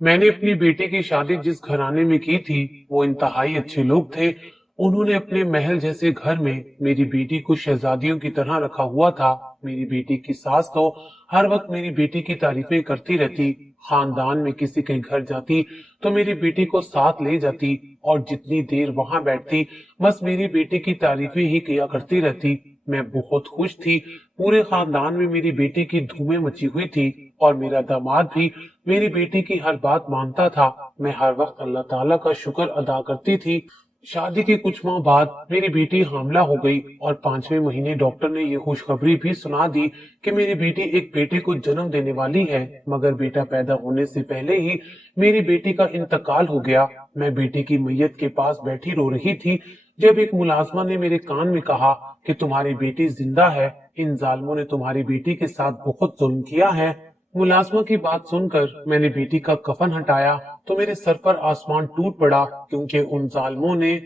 मैंने अपनी बेटी की शादी जिस घराने में की थी, वो इंतहाई अच्छे लोग थे। उन्होंने अपने महल जैसे घर में मेरी बेटी को शहजादियों की तरह रखा हुआ था। मेरी बेटी की सास तो हर वक्त मेरी बेटी की तारीफें करती रहती। खानदान में किसी के घर जाती तो मेरी बेटी को साथ ले जाती और जितनी देर वहां बैठती बस मेरी बेटी की तारीफें ही किया करती रहती। मैं बहुत खुश थी। पूरे खानदान में मेरी बेटी की धूमें मची हुई थी और मेरा दामाद भी मेरी बेटी की हर बात मानता था। मैं हर वक्त अल्लाह ताला का शुक्र अदा करती थी। शादी के कुछ माह बाद मेरी बेटी हामला हो गई और 5वें महीने डॉक्टर ने ये खुशखबरी भी सुना दी कि मेरी बेटी एक बेटे को जन्म देने वाली है। मगर बेटा पैदा होने से पहले ही मेरी बेटी का इंतकाल हो गया। मैं बेटी की मैयत के पास बैठी रो रही थी जब एक मुलाजमा ने मेरे कान में कहा कि तुम्हारी बेटी जिंदा है। इन जालिमों ने तुम्हारी बेटी के साथ बहुत जुल्म किया है। मुलाजमा की बात सुनकर मैंने बेटी का कफन हटाया तो मेरे सर पर आसमान टूट पड़ा, क्योंकि उन जालिमों ने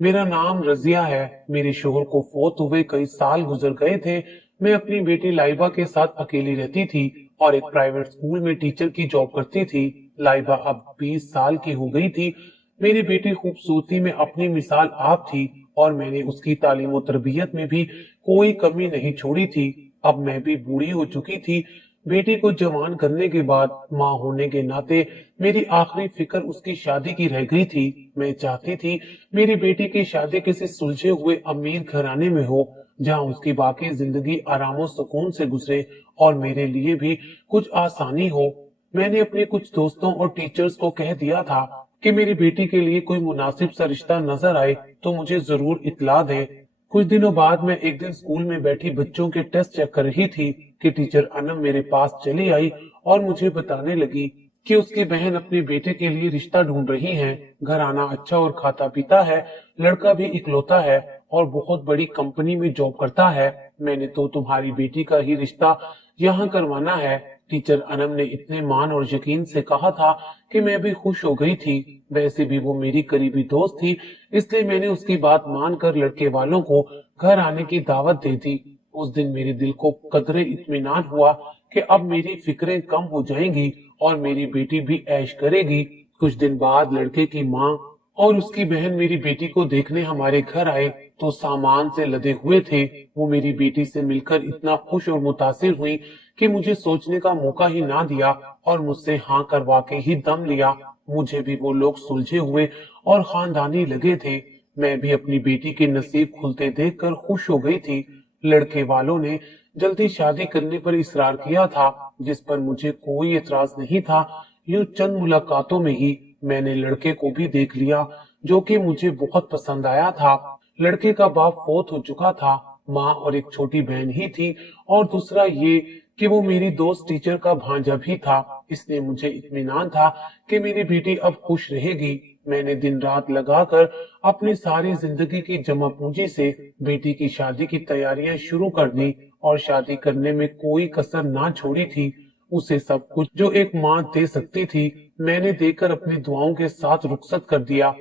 मेरा नाम रजिया है। मेरे शोहर को फौत हुए कई साल गुजर गए थे। मैं अपनी बेटी लाइबा के साथ अकेली रहती थी और एक प्राइवेट स्कूल में टीचर की जॉब करती थी। लाइबा अब 20 साल की हो गई थी। मेरी बेटी खूबसूरती में अपनी मिसाल आप थी और मैंने उसकी तालीम और तरबियत में भी कोई कमी नहीं छोड़ी थी। अब मैं भी बूढ़ी हो चुकी थी। बेटी को जवान करने के बाद माँ होने के नाते मेरी आखिरी फिक्र उसकी शादी की रह गई थी। मैं चाहती थी मेरी बेटी की शादी किसी सुलझे हुए अमीर घराने में हो, जहाँ उसकी बाकी जिंदगी आराम और सुकून से गुजरे और मेरे लिए भी कुछ आसानी हो। मैंने अपने कुछ दोस्तों और टीचर्स को कह दिया था कि मेरी बेटी के लिए कोई मुनासिब सा रिश्ता नजर आए तो मुझे जरूर इत्तला दें। कुछ दिनों बाद मैं एक दिन स्कूल में बैठी बच्चों के टेस्ट चेक कर रही थी कि टीचर अनम मेरे पास चली आई और मुझे बताने लगी कि उसकी बहन अपने बेटे के लिए रिश्ता ढूंढ रही है। घराना अच्छा और खाता पीता है, लड़का भी इकलौता है और बहुत बड़ी कंपनी में जॉब करता है। मैंने तो तुम्हारी बेटी का ही रिश्ता यहाँ करवाना है। टीचर अनम ने इतने मान और यकीन से कहा था कि मैं भी खुश हो गई थी। वैसे भी वो मेरी करीबी दोस्त थी, इसलिए मैंने उसकी बात मानकर लड़के वालों को घर आने की दावत दे दी। उस दिन मेरे दिल को कदरे इत्मीनान हुआ कि अब मेरी फिक्रें कम हो जाएंगी और मेरी बेटी भी ऐश करेगी। कुछ दिन बाद लड़के की माँ और उसकी बहन मेरी बेटी को देखने हमारे घर आए तो सामान से लदे हुए थे। वो मेरी बेटी से मिलकर इतना खुश और मुतासिर हुई कि मुझे सोचने का मौका ही ना दिया और मुझसे हाँ करवा के ही दम लिया। मुझे भी वो लोग सुलझे हुए और खानदानी लगे थे। मैं भी अपनी बेटी के नसीब खुलते देखकर खुश हो गई थी। लड़के वालों ने जल्दी शादी करने पर इसरार किया था, जिस पर मुझे कोई एतराज नहीं था। यूं चंद मुलाकातों में ही मैंने लड़के को भी देख लिया, जो कि मुझे बहुत पसंद आया था। लड़के का बाप फौत हो चुका था, माँ और एक छोटी बहन ही थी, और दूसरा ये कि वो मेरी दोस्त टीचर का भांजा भी था। इसलिए मुझे इत्मीनान था कि मेरी बेटी अब खुश रहेगी। मैंने दिन रात लगाकर अपनी सारी जिंदगी की जमा पूंजी से बेटी की शादी की तैयारियां शुरू कर दी और शादी करने में कोई कसर ना छोड़ी थी। उसे सब कुछ जो एक माँ दे सकती थी मैंने देकर अपनी दुआओं के साथ रुखसत कर दिया।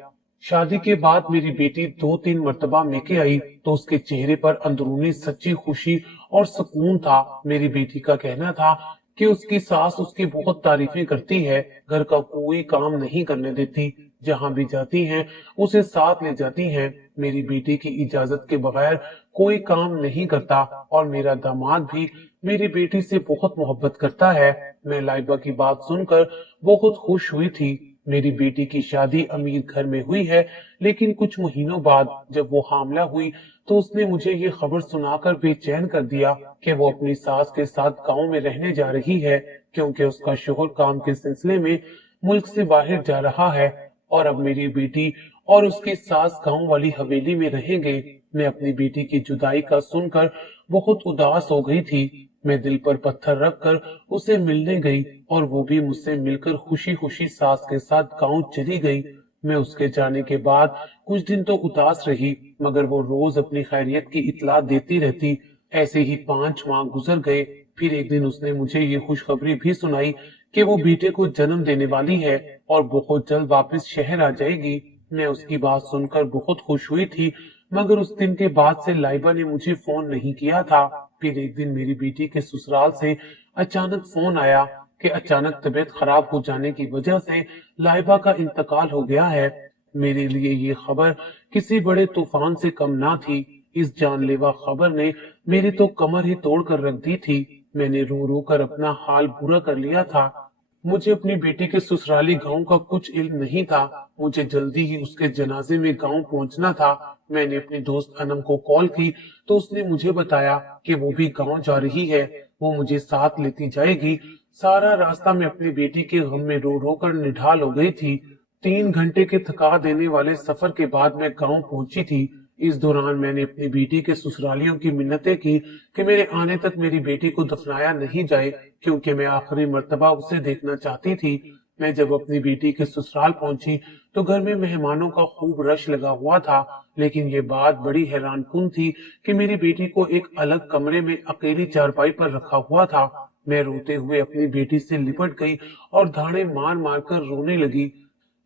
शादी के बाद मेरी बेटी 2-3 मर्तबा मेके आई तो उसके चेहरे पर अंदरूनी सच्ची खुशी और सुकून था। मेरी बेटी का कहना था कि उसकी सास उसकी बहुत तारीफें करती है, घर का कोई काम नहीं करने देती, जहाँ भी जाती हैं उसे साथ ले जाती हैं। मेरी बेटी की इजाजत के बगैर कोई काम नहीं करता और मेरा दामाद भी मेरी बेटी से बहुत मोहब्बत करता है। मैं लाइबा की बात सुनकर बहुत खुश हुई थी। मेरी बेटी की शादी अमीर घर में हुई है, लेकिन कुछ महीनों बाद जब वो हामला हुई तो उसने मुझे ये खबर सुनाकर बेचैन कर दिया कि वो अपनी सास के साथ गांव में रहने जा रही है, क्योंकि उसका शोहर काम के सिलसिले में मुल्क से बाहर जा रहा है और अब मेरी बेटी और उसकी सास गांव वाली हवेली में रहेंगे। मैं अपनी बेटी की जुदाई का सुनकर बहुत उदास हो गई थी। मैं दिल पर पत्थर रखकर उसे मिलने गई और वो भी मुझसे मिलकर खुशी खुशी सास के साथ गांव चली गई। मैं उसके जाने के बाद कुछ दिन तो उदास रही, मगर वो रोज अपनी खैरियत की इतला देती रहती। ऐसे ही 5 माह गुजर गए। फिर एक दिन उसने मुझे ये खुशखबरी भी सुनाई कि वो बेटे को जन्म देने वाली है और बहुत जल्द वापस शहर आ जाएगी। मैं उसकी बात सुनकर बहुत खुश हुई थी, मगर उस दिन के बाद से लाइबा ने मुझे फोन नहीं किया था। फिर एक दिन मेरी बेटी के ससुराल से अचानक फोन आया कि अचानक तबीयत खराब हो जाने की वजह से लाइबा का इंतकाल हो गया है। मेरे लिए ये खबर किसी बड़े तूफान से कम ना थी। इस जानलेवा खबर ने मेरी तो कमर ही तोड़ कर रख दी थी। मैंने रो रो कर अपना हाल बुरा कर लिया था। मुझे अपनी बेटी के ससुराली गांव का कुछ इल्म नहीं था। मुझे जल्दी ही उसके जनाजे में गांव पहुंचना था। मैंने अपनी दोस्त अनम को कॉल की तो उसने मुझे बताया कि वो भी गांव जा रही है। वो मुझे साथ लेती जाएगी। सारा रास्ता मैं अपनी बेटी के गम में रो रो कर निढाल हो गई थी। 3 घंटे के थका देने वाले सफर के बाद मैं गांव पहुंची थी। इस दौरान मैंने अपनी बेटी के ससुरालियों की मिन्नतें की कि मेरे आने तक मेरी बेटी को दफनाया नहीं जाए, क्योंकि मैं आखिरी मर्तबा उसे देखना चाहती थी। मैं जब अपनी बेटी के ससुराल पहुंची तो घर में मेहमानों का खूब रश लगा हुआ था, लेकिन ये बात बड़ी हैरानकुन थी कि मेरी बेटी को एक अलग कमरे में अकेली चारपाई पर रखा हुआ था। मैं रोते हुए अपनी बेटी से लिपट गई और धाड़े मार मार कर रोने लगी।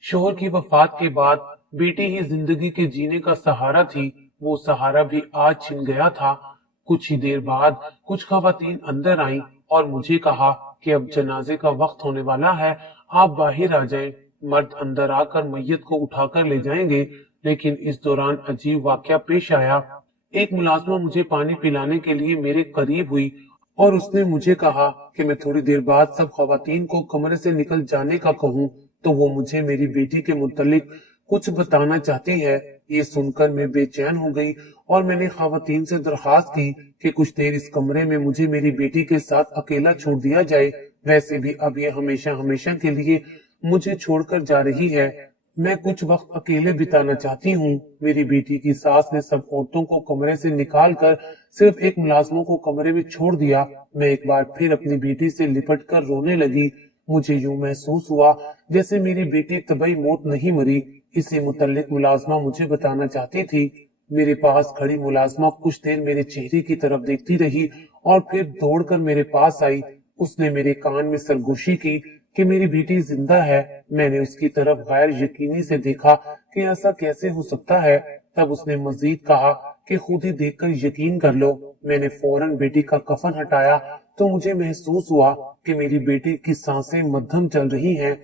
शोहर की वफात के बाद बेटी ही जिंदगी के जीने का सहारा थी। वो सहारा भी आज छिन गया था। कुछ ही देर बाद कुछ खवातीन अंदर आईं और मुझे कहा कि अब जनाजे का वक्त होने वाला है, आप बाहर आ जाएं। मर्द अंदर आकर मैयत को उठाकर ले जाएंगे, लेकिन इस दौरान अजीब वाकया पेश आया। एक मुलाजमा मुझे पानी पिलाने के लिए मेरे करीब हुई और उसने मुझे कहा कि मैं थोड़ी देर बाद सब खवातीन को कमरे से निकल जाने का कहूँ, तो वो मुझे मेरी बेटी के मुतालिक कुछ बताना चाहती है। ये सुनकर मैं बेचैन हो गई और मैंने खवातीन से दरखास्त की कि कुछ देर इस कमरे में मुझे मेरी बेटी के साथ अकेला छोड़ दिया जाए। वैसे भी अब ये हमेशा हमेशा के लिए मुझे छोड़कर जा रही है। मैं कुछ वक्त अकेले बिताना चाहती हूँ। मेरी बेटी की सास ने सब औरतों को कमरे से निकाल कर सिर्फ एक मुलाजमों को कमरे में छोड़ दिया। मैं एक बार फिर अपनी बेटी से लिपट कर रोने लगी। मुझे यूं महसूस हुआ जैसे मेरी बेटी तबई मौत नहीं मरी। इसी मुतल्लिक मुलाजमा मुझे बताना चाहती थी। मेरे पास खड़ी मुलाजमा कुछ देर मेरे चेहरे की तरफ देखती रही और फिर दौड़कर मेरे पास आई। उसने मेरे कान में सरगोशी की कि मेरी बेटी जिंदा है। मैंने उसकी तरफ गैर यकीनी से देखा कि ऐसा कैसे हो सकता है। तब उसने मजीद कहा कि खुद ही देखकर यकीन कर लो। मैंने फौरन बेटी का कफन हटाया तो मुझे महसूस हुआ कि मेरी बेटी की सांसें मध्यम चल रही हैं।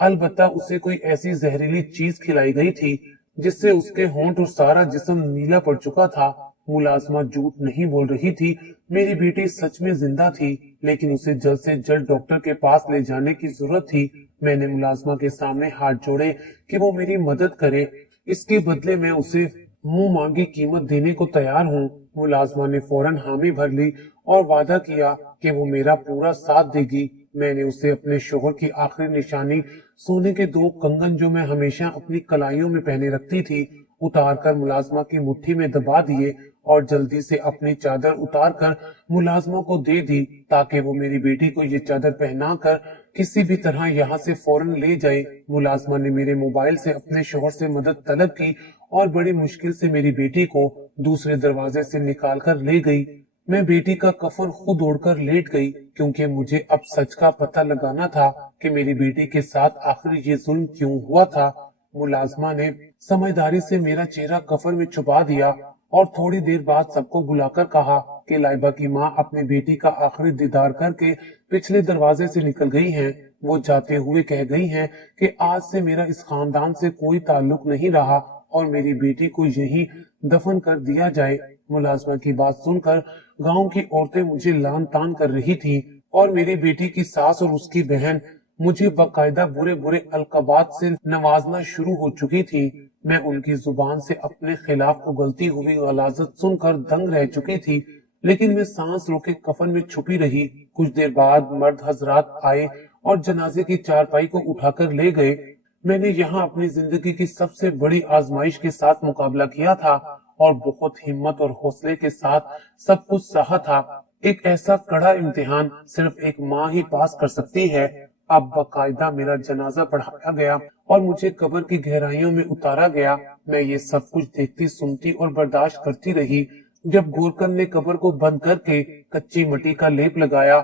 अलबत्ता उसे कोई ऐसी जहरीली चीज खिलाई गई थी जिससे उसके होंठ और सारा जिस्म नीला पड़ चुका था। मुलाजमा झूठ नहीं बोल रही थी। मेरी बेटी सच में जिंदा थी, लेकिन उसे जल्द से जल्द डॉक्टर के पास ले जाने की जरूरत थी। मैंने मुलाजमा के सामने हाथ जोड़े कि वो मेरी मदद करे। इसके बदले मैं उसे मुंह मांगी कीमत देने को तैयार हूँ। मुलाजमा ने फौरन हामी भर ली और वादा किया कि वो मेरा पूरा साथ देगी। मैंने उसे अपने शोहर की आखिरी निशानी, सोने के 2 कंगन जो मैं हमेशा अपनी कलाइयों में पहने रखती थी, उतार कर मुलाजमा की मुट्ठी में दबा दिए और जल्दी से अपनी चादर उतार कर मुलाजमा को दे दी ताकि वो मेरी बेटी को ये चादर पहना कर किसी भी तरह यहाँ से फौरन ले जाए। मुलाजमा ने मेरे मोबाइल से अपने शोहर से मदद तलब की और बड़ी मुश्किल से मेरी बेटी को दूसरे दरवाजे से निकाल कर ले गई। मैं बेटी का कफन खुद ओढ़कर लेट गई, क्योंकि मुझे अब सच का पता लगाना था कि मेरी बेटी के साथ आखिर ये जुल्म क्यों हुआ था। मुलाजमा ने समझदारी से मेरा चेहरा कफन में छुपा दिया और थोड़ी देर बाद सबको बुलाकर कहा कि लाइबा की माँ अपनी बेटी का आखिरी दीदार करके पिछले दरवाजे से निकल गई हैं। वो जाते हुए कह गई हैं कि आज से मेरा इस खानदान से कोई ताल्लुक नहीं रहा और मेरी बेटी को यहीं दफन कर दिया जाए। मुलाजमा की बात सुनकर गांव की औरतें मुझे लान तान कर रही थी और मेरी बेटी की सास और उसकी बहन मुझे बाकायदा बुरे बुरे अलकबात से नवाजना शुरू हो चुकी थी। मैं उनकी जुबान से अपने खिलाफ उगलती हुई गलाजत सुनकर दंग रह चुकी थी, लेकिन मैं सांस रोके कफन में छुपी रही। कुछ देर बाद मर्द हजरात आए और जनाजे की चारपाई को उठाकर ले गए। मैंने यहाँ अपनी जिंदगी की सबसे बड़ी आजमाइश के साथ मुकाबला किया था और बहुत हिम्मत और हौसले के साथ सब कुछ सहा था। एक ऐसा कड़ा इम्तिहान सिर्फ एक माँ ही पास कर सकती है। अब बाकायदा मेरा जनाजा पढ़ाया गया और मुझे कब्र की गहराइयों में उतारा गया। मैं ये सब कुछ देखती, सुनती और बर्दाश्त करती रही। जब गोरकन ने कब्र को बंद करके कच्ची मिट्टी का लेप लगाया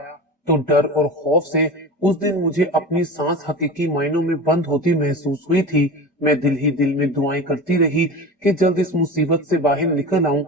तो डर और खौफ से उस दिन मुझे अपनी सांस हकीकी मायनों में बंद होती महसूस हुई थी। मैं दिल ही दिल में दुआएं करती रही कि जल्द इस मुसीबत से बाहर निकल आऊं।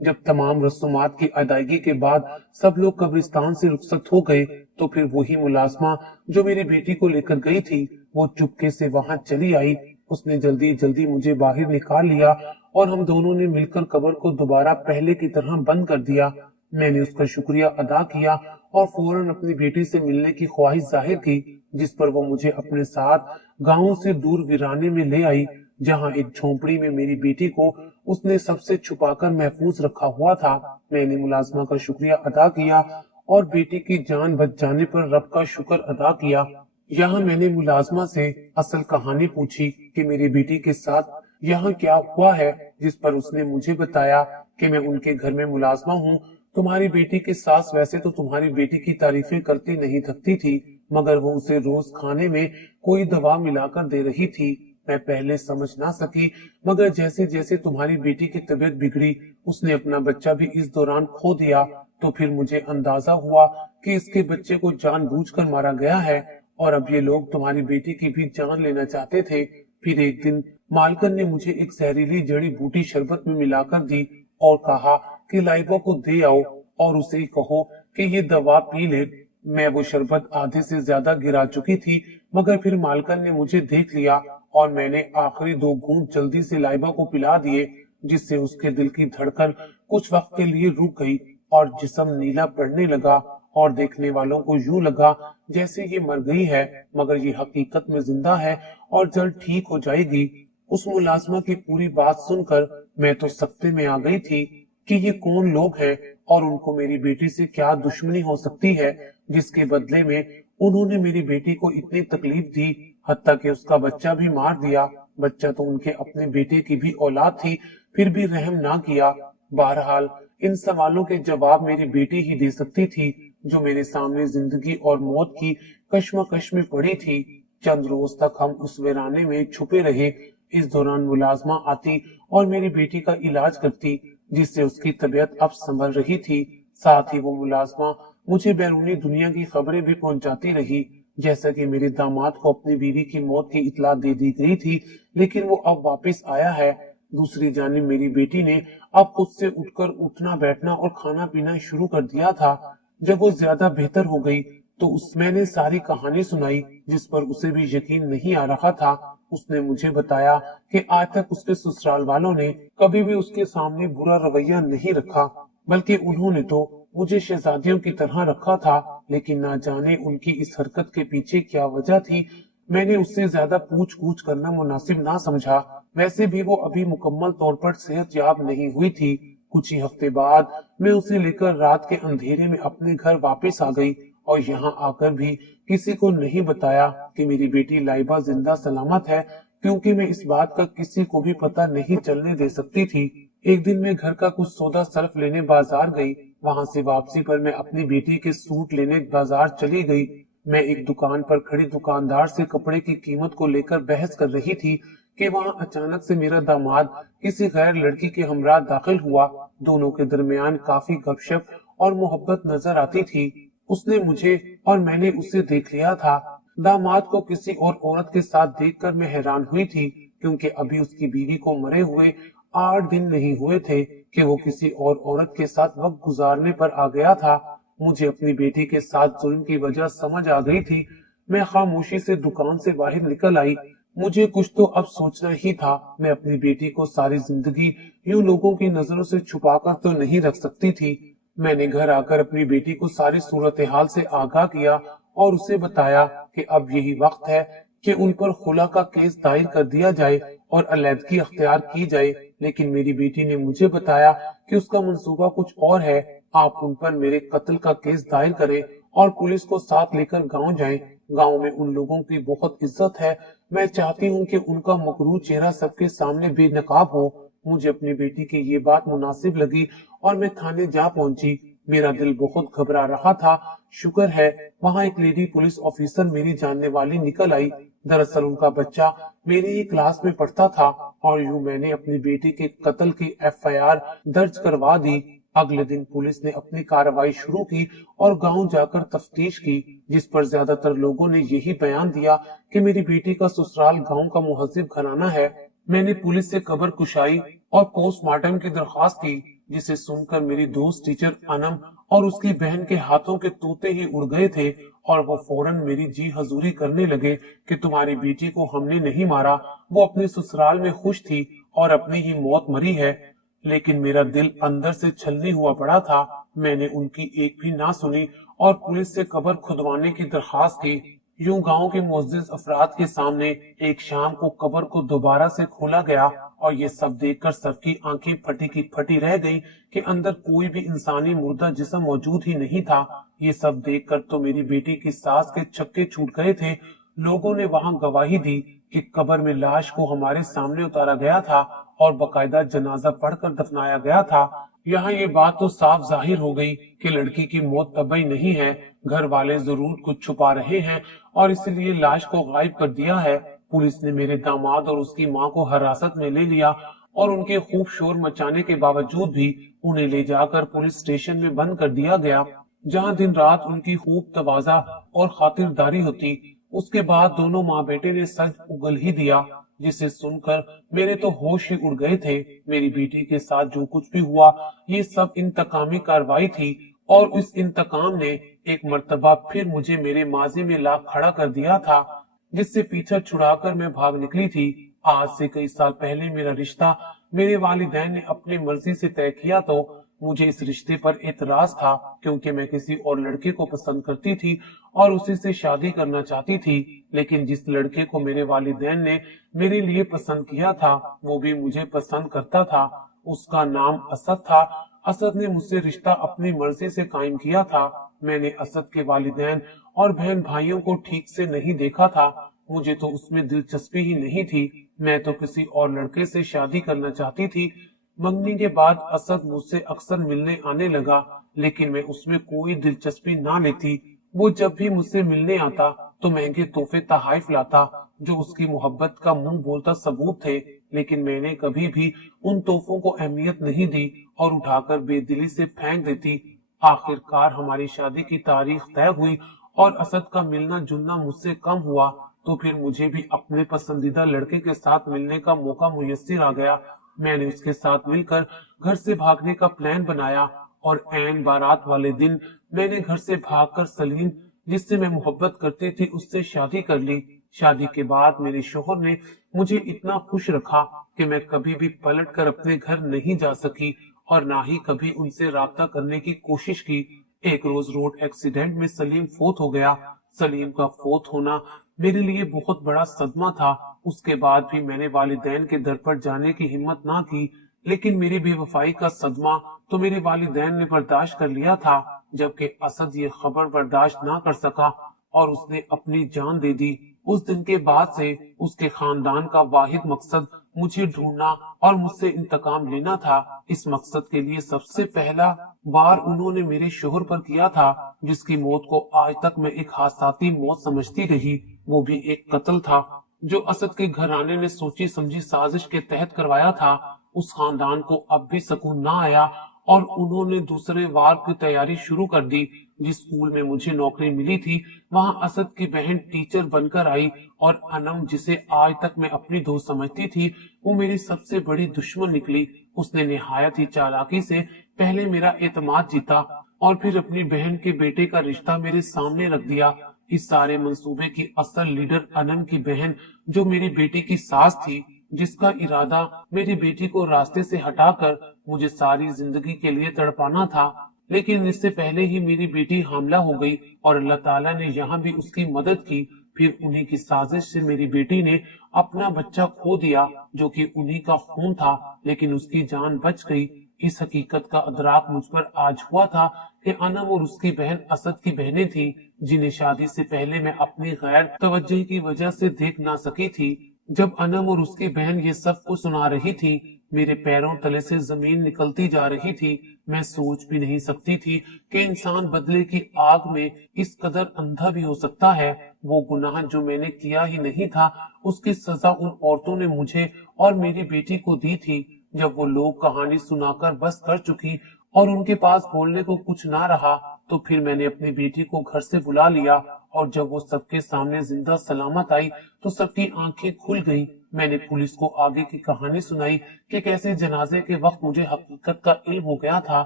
जब तमाम रस्मात की अदायगी के बाद सब लोग कब्रिस्तान से रुखसत हो गए तो फिर वही मुलाजमा जो मेरी बेटी को लेकर गई थी वो चुपके से वहां चली आई। उसने जल्दी जल्दी मुझे बाहर निकाल लिया और हम दोनों ने मिलकर कब्र को दोबारा पहले की तरह बंद कर दिया। मैंने उसका शुक्रिया अदा किया और फौरन अपनी बेटी से मिलने की ख्वाहिश जाहिर की, जिस पर वो मुझे अपने साथ गांव से दूर वीराने में ले आई, जहां एक झोंपड़ी में मेरी बेटी को उसने सबसे छुपाकर महफूज रखा हुआ था। मैंने मुलाजमा का शुक्रिया अदा किया और बेटी की जान बच जाने पर रब का शुक्र अदा किया। यहाँ मैंने मुलाजमा से असल कहानी पूछी कि मेरी बेटी के साथ यहाँ क्या हुआ है, जिस पर उसने मुझे बताया कि मैं उनके घर में मुलाजमा हूँ। तुम्हारी बेटी की सास वैसे तो तुम्हारी बेटी की तारीफें करती नहीं थकती थी, मगर वो उसे रोज खाने में कोई दवा मिलाकर दे रही थी। मैं पहले समझ ना सकी, मगर जैसे जैसे तुम्हारी बेटी की तबीयत बिगड़ी, उसने अपना बच्चा भी इस दौरान खो दिया। तो फिर मुझे अंदाजा हुआ कि इसके बच्चे को जानबूझकर मारा गया है और अब ये लोग तुम्हारी बेटी की भी जान लेना चाहते थे। फिर एक दिन मालकन ने मुझे एक जहरीली जड़ी बूटी शरबत में मिलाकर दी और कहा कि लाइबा को दे आओ और उसे कहो कि ये दवा पी ले। मैं वो शरबत आधे से ज्यादा गिरा चुकी थी, मगर फिर मालकन ने मुझे देख लिया और मैंने आखिरी 2 घूंट जल्दी से लाइबा को पिला दिए, जिससे उसके दिल की धड़कन कुछ वक्त के लिए रुक गई और जिस्म नीला पड़ने लगा और देखने वालों को यूं लगा जैसे ये मर गई है, मगर ये हकीकत में जिंदा है और जल्द ठीक हो जाएगी। उस मुलाजमा की पूरी बात सुनकर मैं तो सख्ते में आ गई थी कि ये कौन लोग हैं और उनको मेरी बेटी से क्या दुश्मनी हो सकती है, जिसके बदले में उन्होंने मेरी बेटी को इतनी तकलीफ दी, हत्ता कि उसका बच्चा भी मार दिया। बच्चा तो उनके अपने बेटे की भी औलाद थी, फिर भी रहम ना किया। बहरहाल इन सवालों के जवाब मेरी बेटी ही दे सकती थी, जो मेरे सामने जिंदगी और मौत की कश्मकश में पड़ी थी। चंद रोज तक हम उस वीराने में छुपे रहे। इस दौरान मुलाजमा आती और मेरी बेटी का इलाज करती, जिससे उसकी तबीयत अब संभल रही थी। साथ ही वो मुलाजमा मुझे बैरूनी दुनिया की खबरें भी पहुंचाती रही, जैसा कि मेरे दामाद को अपनी बीवी की मौत की इतला दे दी गई थी, लेकिन वो अब वापस आया है। दूसरी जानिब मेरी बेटी ने अब खुद से उठकर उठना बैठना और खाना पीना शुरू कर दिया था। जब वो ज्यादा बेहतर हो गई तो मैंने सारी कहानी सुनाई, जिस पर उसे भी यकीन नहीं आ रहा था। उसने मुझे बताया कि आज तक उसके ससुराल वालों ने कभी भी उसके सामने बुरा रवैया नहीं रखा, बल्कि उन्होंने तो मुझे शहजादियों की तरह रखा था। लेकिन ना जाने उनकी इस हरकत के पीछे क्या वजह थी। मैंने उससे ज्यादा पूछ पूछ करना मुनासिब ना समझा। वैसे भी वो अभी मुकम्मल तौर पर सेहतयाब नहीं हुई थी। कुछ ही हफ्ते बाद मैं उसे लेकर रात के अंधेरे में अपने घर वापस आ गई और यहाँ आकर भी किसी को नहीं बताया कि मेरी बेटी लाइबा जिंदा सलामत है, क्योंकि मैं इस बात का किसी को भी पता नहीं चलने दे सकती थी। एक दिन मैं घर का कुछ सौदा सर्फ लेने बाजार गई। वहां से वापसी पर मैं अपनी बेटी के सूट लेने बाजार चली गई। मैं एक दुकान पर खड़ी दुकानदार से कपड़े की कीमत को लेकर बहस कर रही थी कि वहां अचानक से मेरा दामाद किसी गैर लड़की के हमरा दाखिल हुआ। दोनों के दरमियान काफी गपशप और मोहब्बत नजर आती थी। उसने मुझे और मैंने उसे देख लिया था। दामाद को किसी और औरत के साथ देखकर मैं हैरान हुई थी, क्योंकि अभी उसकी बीवी को मरे हुए 8 दिन नहीं हुए थे कि वो किसी और औरत के साथ वक्त गुजारने पर आ गया था। मुझे अपनी बेटी के साथ जुल्म की वजह समझ आ गई थी। मैं खामोशी से दुकान से बाहर निकल आई। मुझे कुछ तो अब सोचना ही था। मैं अपनी बेटी को सारी जिंदगी यूं लोगों की नजरों से छुपाकर तो नहीं रख सकती थी। मैंने घर आकर अपनी बेटी को सारी सूरत हाल से आगाह किया और उसे बताया कि अब यही वक्त है कि उन पर खुला का केस दायर कर दिया जाए और अलैदगी अख्तियार की जाए। लेकिन मेरी बेटी ने मुझे बताया कि उसका मंसूबा कुछ और है। आप उन पर मेरे कत्ल का केस दायर करें और पुलिस को साथ लेकर गांव जाएं। गांव में उन लोगों की बहुत इज्जत है। मैं चाहती हूं कि उनका मकरूर चेहरा सबके सामने बेनकाब हो। मुझे अपनी बेटी की ये बात मुनासिब लगी और मैं थाने जा पहुंची। मेरा दिल बहुत घबरा रहा था। शुक्र है वहां एक लेडी पुलिस ऑफिसर मेरी जानने वाली निकल आई। दरअसल उनका बच्चा मेरी ही क्लास में पढ़ता था और यूं मैंने अपनी बेटी के कत्ल की एफआईआर दर्ज करवा दी। अगले दिन पुलिस ने अपनी कार्रवाई शुरू की और गांव जाकर तफ्तीश की, जिस पर ज्यादातर लोगों ने यही बयान दिया कि मेरी बेटी का ससुराल गांव का मुहज्जिब घराना है। मैंने पुलिस से कब्र कुशाई और पोस्टमार्टम की दरख्वास्त की, जिसे सुनकर मेरी दोस्त टीचर अनम और उसकी बहन के हाथों के तोते ही उड़ गए थे और वो फौरन मेरी जी हजूरी करने लगे कि तुम्हारी बेटी को हमने नहीं मारा, वो अपने ससुराल में खुश थी और अपनी ही मौत मरी है। लेकिन मेरा दिल अंदर से छलनी हुआ पड़ा था। मैंने उनकी एक भी ना सुनी और पुलिस से कब्र खुदवाने की दरखास्त की। यूं गांव के मुअज्जिज अफराद के सामने एक शाम को कब्र को दोबारा से खोला गया और ये सब देखकर सबकी आंखें फटी की फटी रह गई कि अंदर कोई भी इंसानी मुर्दा जिस्म मौजूद ही नहीं था। ये सब देखकर तो मेरी बेटी की सांस के चक्के छूट गए थे। लोगों ने वहां गवाही दी कि कब्र में लाश को हमारे सामने उतारा गया था और बकायदा जनाजा पढ़कर दफनाया गया था। यहाँ ये बात तो साफ जाहिर हो गई कि लड़की की मौत तबई नहीं है, घर वाले जरूर कुछ छुपा रहे हैं और इसलिए लाश को गायब कर दिया है। पुलिस ने मेरे दामाद और उसकी मां को हिरासत में ले लिया और उनके खूब शोर मचाने के बावजूद भी उन्हें ले जाकर पुलिस स्टेशन में बंद कर दिया गया, जहां दिन रात उनकी खूब तवाजा और खातिरदारी होती। उसके बाद दोनों माँ बेटे ने सच उगल ही दिया, जिसे सुनकर मेरे तो होश ही उड़ गए थे। मेरी बेटी के साथ जो कुछ भी हुआ ये सब इंतकामी कार्रवाई थी और इस इंतकाम ने एक मर्तबा फिर मुझे मेरे माजी में ला खड़ा कर दिया था, जिससे पीछा छुड़ाकर मैं भाग निकली थी। आज से कई साल पहले मेरा रिश्ता मेरे वालिदैन ने अपनी मर्जी से तय किया, तो मुझे इस रिश्ते पर एतराज था क्योंकि मैं किसी और लड़के को पसंद करती थी और उसी से शादी करना चाहती थी। लेकिन जिस लड़के को मेरे वालिदैन ने मेरे लिए पसंद किया था वो भी मुझे पसंद करता था। उसका नाम असद था। असद ने मुझसे रिश्ता अपनी मर्जी से कायम किया था। मैंने असद के वालिदैन और बहन भाइयों को ठीक से नहीं देखा था। मुझे तो उसमें दिलचस्पी ही नहीं थी। मैं तो किसी और लड़के से शादी करना चाहती थी। मंगनी के बाद असद मुझसे अक्सर मिलने आने लगा, लेकिन मैं उसमें कोई दिलचस्पी ना लेती। वो जब भी मुझसे मिलने आता तो महंगे तोहफे तहाइफ लाता जो उसकी मोहब्बत का मुंह बोलता सबूत थे, लेकिन मैंने कभी भी उन तोहफों को अहमियत नहीं दी और उठाकर बेदिली से फेंक देती। आखिरकार हमारी शादी की तारीख तय हुई और असद का मिलना जुलना मुझसे कम हुआ, तो फिर मुझे भी अपने पसंदीदा लड़के के साथ मिलने का मौका मुयस्सर आ गया। मैंने उसके साथ मिलकर घर से भागने का प्लान बनाया और ऐन बारात वाले दिन मैंने घर से भागकर सलीम, जिससे मैं मोहब्बत करती थी, उससे शादी कर ली। शादी के बाद मेरे शोहर ने मुझे इतना खुश रखा कि मैं कभी भी पलट कर अपने घर नहीं जा सकी और ना ही कभी उनसे राब्ता करने की कोशिश की। एक रोज रोड एक्सीडेंट में सलीम फोत हो गया। सलीम का फोत होना मेरे लिए बहुत बड़ा सदमा था। उसके बाद भी मैंने वालिदैन के दर पर जाने की हिम्मत ना की, लेकिन मेरी बेवफाई का सदमा तो मेरे वालिदैन ने बर्दाश्त कर लिया था, जबकि असद ये खबर बर्दाश्त ना कर सका और उसने अपनी जान दे दी। उस दिन के बाद से उसके खानदान का वाहिद मकसद मुझे ढूंढना और मुझसे इंतकाम लेना था। इस मकसद के लिए सबसे पहला वार उन्होंने मेरे शोहर पर किया था, जिसकी मौत को आज तक मैं एक हादसाती मौत समझती रही। वो भी एक कत्ल था जो असद के घराने ने सोची समझी साजिश के तहत करवाया था। उस खानदान को अब भी सुकून ना आया और उन्होंने दूसरे वार की तैयारी शुरू कर दी। जिस स्कूल में मुझे नौकरी मिली थी वहां असद की बहन टीचर बनकर आई और अनम, जिसे आज तक मैं अपनी दोस्त समझती थी, वो मेरी सबसे बड़ी दुश्मन निकली। उसने निहायत ही चालाकी से पहले मेरा एतमाद जीता और फिर अपनी बहन के बेटे का रिश्ता मेरे सामने रख दिया। इस सारे मंसूबे की असल लीडर अनम की बहन, जो मेरी बेटी की सास थी, जिसका इरादा मेरी बेटी को रास्ते से हटाकर मुझे सारी जिंदगी के लिए तड़पाना था। लेकिन इससे पहले ही मेरी बेटी हामला हो गई और अल्लाह ताला ने यहाँ भी उसकी मदद की। फिर उन्हीं की साजिश से मेरी बेटी ने अपना बच्चा खो दिया, जो कि उन्हीं का खून था, लेकिन उसकी जान बच गई। इस हकीकत का अदराक मुझ पर आज हुआ था कि अनम और उसकी बहन असद की बहनें थी, जिन्हें शादी से पहले मैं अपनी गैर तवज्जोही की वजह से देख ना सकी थी। जब अनम और उसकी बहन ये सब कुछ सुना रही थी, मेरे पैरों तले से जमीन निकलती जा रही थी। मैं सोच भी नहीं सकती थी कि इंसान बदले की आग में इस कदर अंधा भी हो सकता है। वो गुनाह जो मैंने किया ही नहीं था, उसकी सजा उन औरतों ने मुझे और मेरी बेटी को दी थी। जब वो लोग कहानी सुनाकर बस कर चुकी और उनके पास बोलने को कुछ ना रहा, तो फिर मैंने अपनी बेटी को घर से बुला लिया और जब वो सबके सामने जिंदा सलामत आई तो सबकी आंखें खुल गईं। मैंने पुलिस को आगे की कहानी सुनाई कि कैसे जनाजे के वक्त मुझे हकीकत का इल्म हो गया था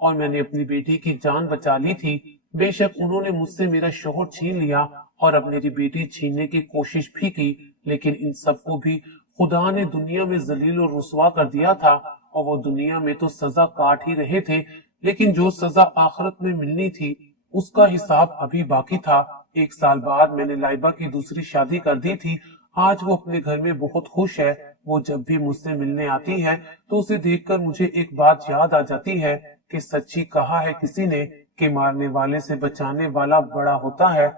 और मैंने अपनी बेटी की जान बचा ली थी। बेशक उन्होंने मुझसे मेरा शौहर छीन लिया और अब मेरी बेटी छीनने की कोशिश भी की, लेकिन इन सबको भी खुदा ने दुनिया में जलील और रुसवा कर दिया था और वो दुनिया में तो सजा काट ही रहे थे, लेकिन जो सजा आखिरत में मिलनी थी उसका हिसाब अभी बाकी था। 1 साल बाद मैंने लाइबा की दूसरी शादी कर दी थी। आज वो अपने घर में बहुत खुश है। वो जब भी मुझसे मिलने आती है तो उसे देखकर मुझे एक बात याद आ जाती है कि सच्ची कहा है किसी ने कि मारने वाले से बचाने वाला बड़ा होता है।